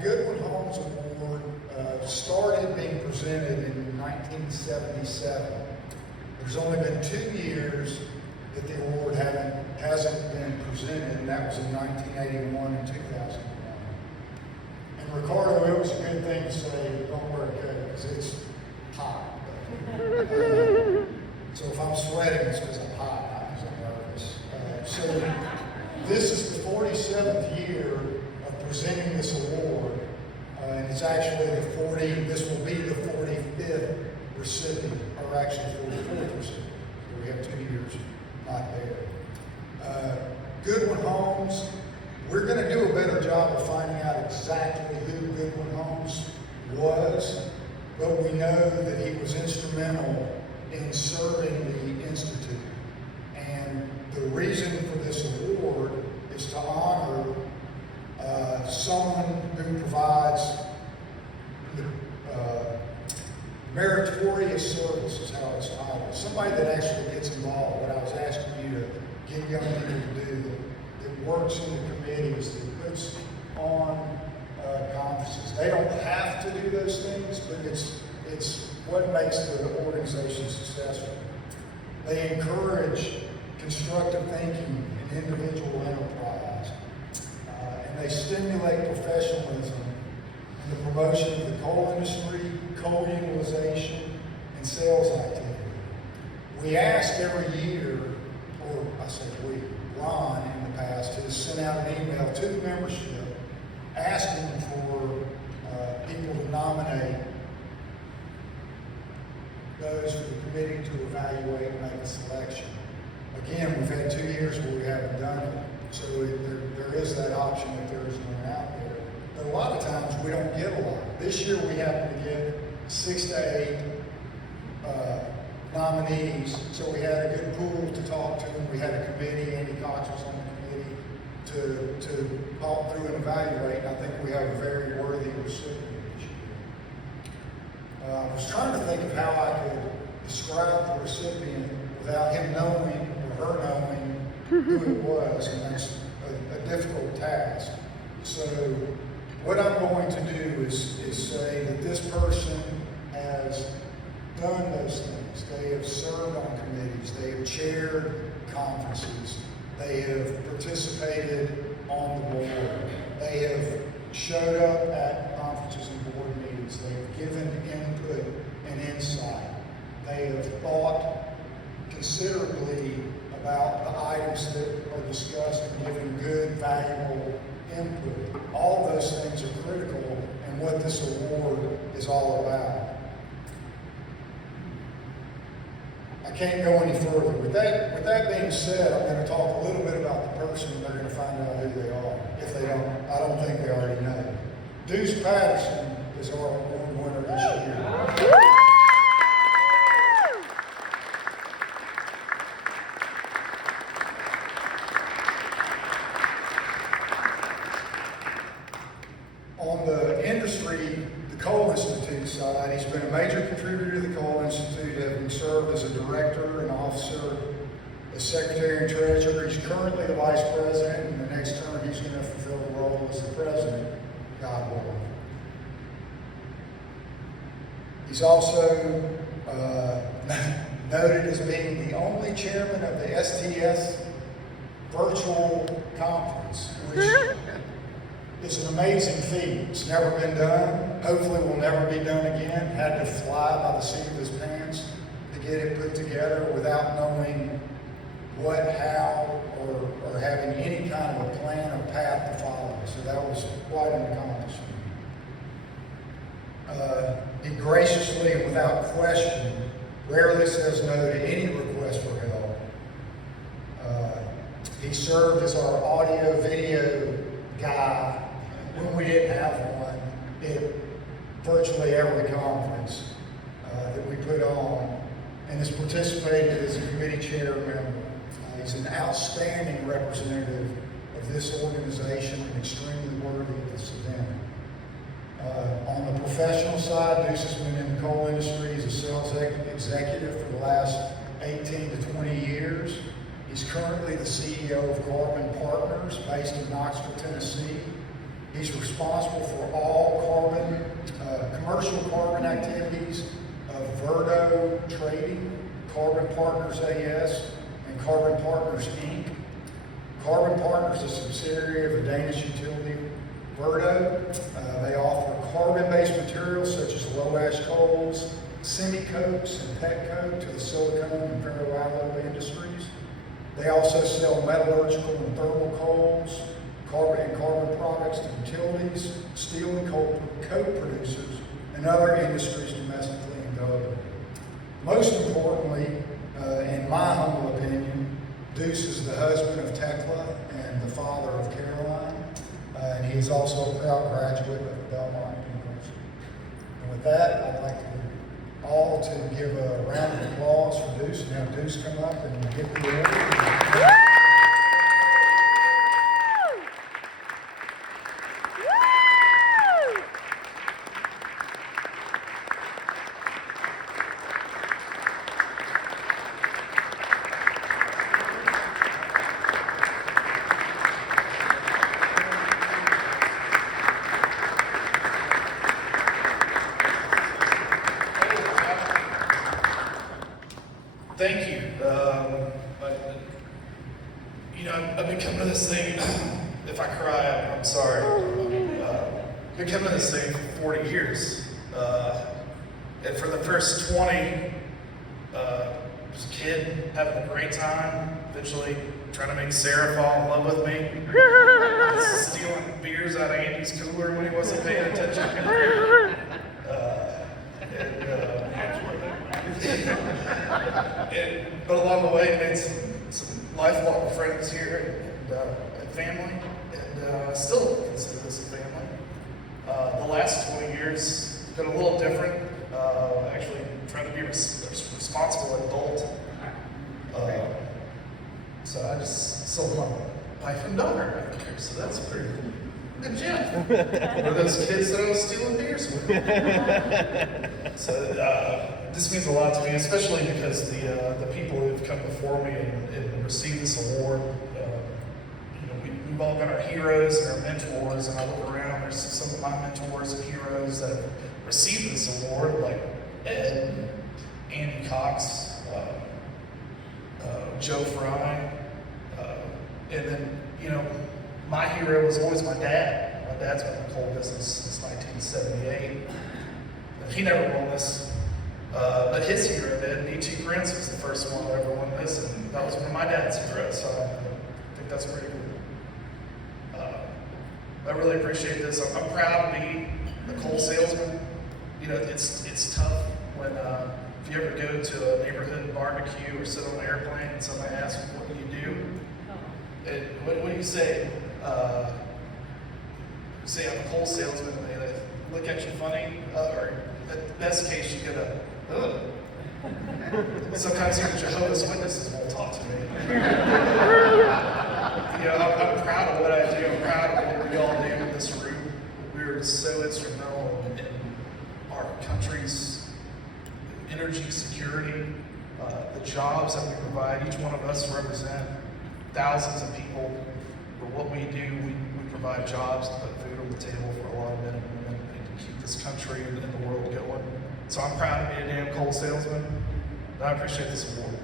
the Goodwyn Holmes Award started being presented in 1977. There's only been 2 years that the award hasn't been presented, and that was in 1981 and 2001. And Ricardo, it was a good thing to say, don't wear a coat, because it's hot. So if I'm sweating, it's because I'm hot, not because I'm nervous. So this is the 47th year of presenting this award, and it's actually this will be the 45th recipient, or actually 44th recipient. So we have 2 years not there. Goodwyn Holmes, we're going to do a better job of finding out exactly who Goodwyn Holmes was, but we know that he was instrumental in serving the Institute. And the reason for this award is to honor someone who provides meritorious service, is how it's titled. Somebody that actually gets involved, what I was asking you to get young people to do, that works in the committees, that puts on conferences. They don't have to do those things, but it's what makes the organization successful. They encourage constructive thinking and individual enterprise. And they stimulate professionalism and the promotion of the coal industry, coal utilization, and sales activity. We ask every year, or I say we, Ron in the past has sent out an email to the membership asking for people to nominate those for the committee to evaluate and make a selection. Again, we've had 2 years where we haven't done it, so there is that option if there is one out there. But a lot of times we don't get a lot. This year we happen to get 6 to 8 nominees, so we had a good pool to talk to, and we had a committee. Andy Cox was on the committee to talk through and evaluate, and I think we have a very worthy recipient this year. I was trying to think of how I could describe the recipient without him knowing or her knowing who it was, and that's a difficult task. So what I'm going to do is say that this person has done those things. They have served on committees, they have chaired conferences, they have participated on the board, they have showed up at conferences and board meetings, they have given input and insight, they have thought considerably about the items that are discussed and given good, valuable input. All of those things are critical in what this award is all about. I can't go any further. With that being said, I'm going to talk a little bit about the person, and they're going to find out who they are. If they don't, I don't think they already know. Deuce Patterson is our award winner this year. On the industry, the Coal Institute side, he's been a major contributor to the Coal Institute, having served as a director and officer, as secretary and treasurer. He's currently the vice president, and the next term he's going to fulfill the role as the president, God willing. He's also noted as being the only chairman of the STS virtual conference, which it's an amazing feat. It's never been done. Hopefully will never be done again. Had to fly by the seat of his pants to get it put together without knowing what, how, or having any kind of a plan or path to follow. So that was quite an accomplishment. He graciously and without question rarely says no to any request for help. He served as our audio-video guy when we didn't have one at virtually every conference that we put on, and has participated as a committee chair member. He's an outstanding representative of this organization and extremely worthy of this event. On the professional side, Deuce has been in the coal industry as a sales executive for the last 18 to 20 years. He's currently the CEO of Goodwyn Partners, based in Knoxville, Tennessee. He He's responsible for all commercial carbon activities of Verdo Trading, Carbon Partners AS, and Carbon Partners Inc. Carbon Partners is a subsidiary of a Danish utility, Verdo. They offer carbon-based materials such as low-ash coals, semi-coats, and petcoke to the silicone and ferroalloy industries. They also sell metallurgical and thermal coals, carbon products to utilities, steel and coke producers, and other industries domestically and globally. Most importantly, in my humble opinion, Deuce is the husband of Tekla and the father of Caroline, and he is also a proud graduate of Belmont University. And with that, I'd like to all to give a round of applause for Deuce and have Deuce come up and get the award. Thank you. I've been coming to this thing, if I cry, I'm sorry. Been coming to this thing for 40 years. And for the first 20, just a kid, having a great time, eventually trying to make Sarah fall in love with me. Stealing beers out of Andy's cooler when he wasn't paying attention. But along the way, made some lifelong friends here and family, and still consider this a family. The last 20 years has been a little different. Actually, trying to be a responsible adult. So I just sold my wife and daughter right here, so that's pretty cool. And Jeff, were those kids that I was stealing beers with? So this means a lot to me, especially because the people who have come before me and received this award, we've all got our heroes and our mentors, and I look around, there's some of my mentors and heroes that have received this award, like Ed, Andy Cox, Joe Fry, and then, my hero was always my dad. My dad's been in the coal business since 1978. He never won this, but his hero did. D.T. Prince was the first one that ever won this, and that was one of my dad's heroes, so I think that's pretty cool. I really appreciate this. I'm proud to be a coal salesman. It's tough when, if you ever go to a neighborhood barbecue or sit on an airplane and somebody asks you, what do you do? And what do you say? You say I'm a coal salesman, and they look at you funny, or at best case you get a, ugh. Sometimes even Jehovah's Witnesses won't talk to me. I'm proud of what I do. I'm proud of what we all do in this room. We're so instrumental in our country's energy security, the jobs that we provide. Each one of us represent thousands of people. For what we do, we provide jobs to put food on the table for a lot of men and women and to keep this country and the world going. So I'm proud to be a damn coal salesman, and I appreciate this award.